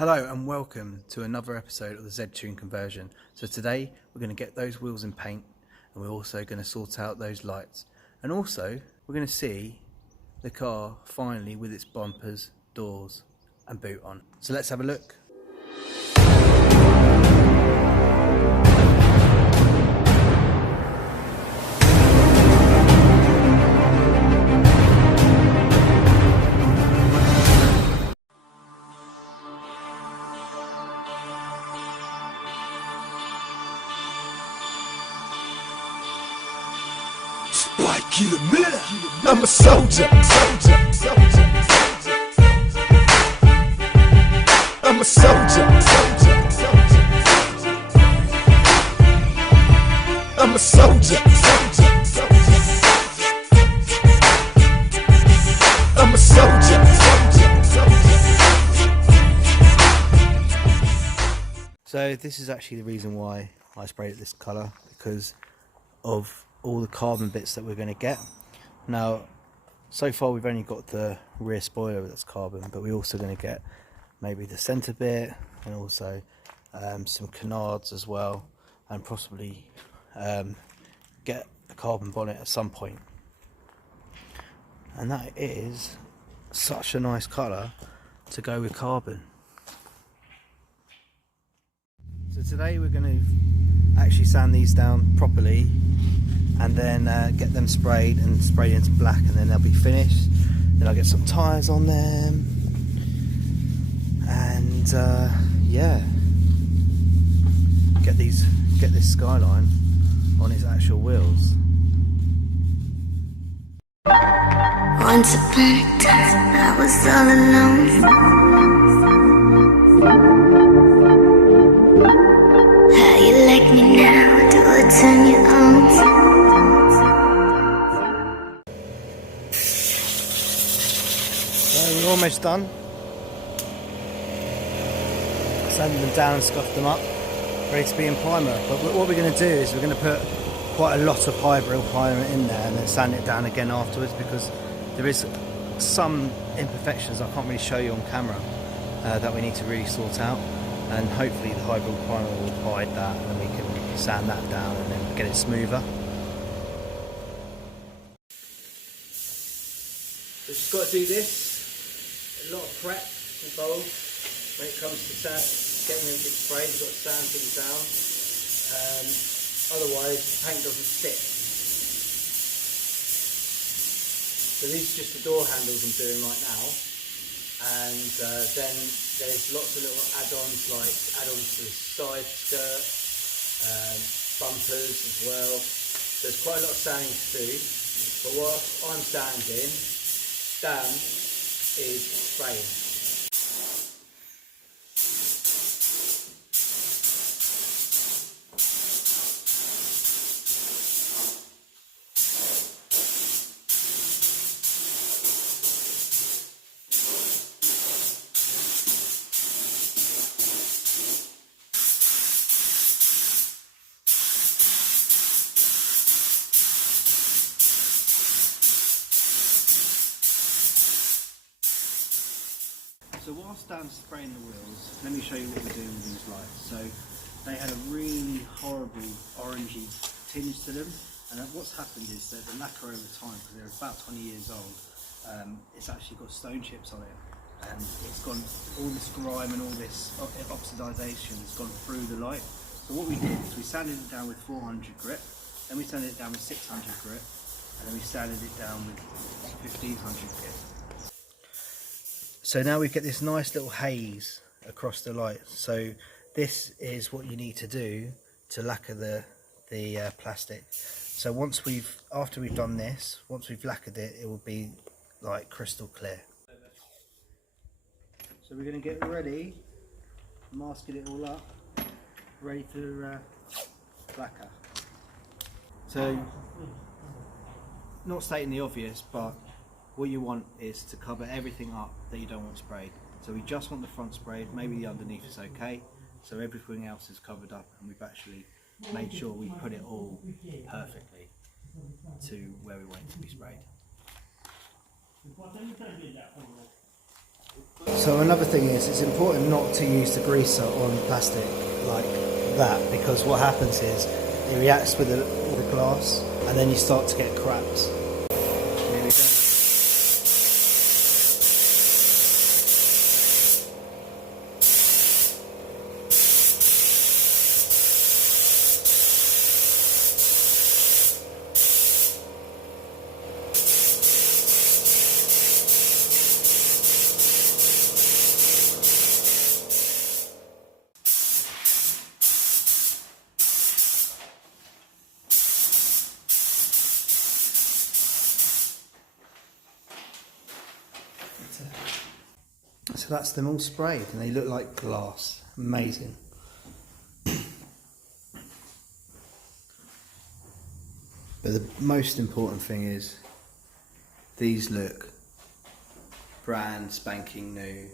Hello and welcome to another episode of the Z Tune Conversion. So today we're going to get those wheels in paint, and we're also going to sort out those lights, and also we're going to see the car finally with its bumpers, doors and boot on. So let's have a look. I'm a soldier. I'm a soldier. I'm a soldier. I'm a soldier. So this is actually the reason why I sprayed it this colour, because of all the carbon bits that we're going to get. Now, so far we've only got the rear spoiler that's carbon, but we're also going to get maybe the centre bit and also some canards as well, and possibly get a carbon bonnet at some point. And that is such a nice colour to go with carbon. So today we're going to actually sand these down properly and then get them sprayed and sprayed into black, and then they'll be finished. Then I'll get some tyres on them, and yeah, get this Skyline on its actual wheels. Once upon a time, I was all alone. How you like me now? Do I turn you on? So we're almost done. Sanded them down and scuffed them up, ready to be in primer. But what we're going to do is we're going to put quite a lot of hybrid primer in there and then sand it down again afterwards, because there is some imperfections I can't really show you on camera that we need to really sort out, and hopefully the hybrid primer will hide that, and then we can sand that down and then get it smoother. So just got to do this. A lot of prep involved when it comes to getting everything sprayed. You've got to sand things down, otherwise the paint doesn't stick. So these are just the door handles I'm doing right now, and then there's lots of little add-ons, like add-ons to the side skirt, bumpers as well. There's quite a lot of sanding to do, but what I'm sanding down is spraying. So whilst Dan's spraying the wheels, let me show you what we're doing with these lights. So they had a really horrible orangey tinge to them, and what's happened is that the lacquer over time, because they're about 20 years old, it's actually got stone chips on it, and it's gone, all this grime and all this oxidisation has gone through the light. So what we did is we sanded it down with 400 grit, then we sanded it down with 600 grit, and then we sanded it down with 1500 grit. So now we get this nice little haze across the light. So this is what you need to do to lacquer the plastic. So after we've done this, once we've lacquered it, it will be like crystal clear. So we're going to get ready, masking it all up, ready for lacquer. So, not stating the obvious, but what you want is to cover everything up that you don't want sprayed. So we just want the front sprayed, maybe the underneath is okay, so everything else is covered up, and we've actually made sure we put it all perfectly to where we want it to be sprayed. So another thing is, it's important not to use the greaser on plastic like that, because what happens is it reacts with the glass and then you start to get cracks. Here we go. So that's them all sprayed and they look like glass. Amazing. But the most important thing is these look brand spanking new.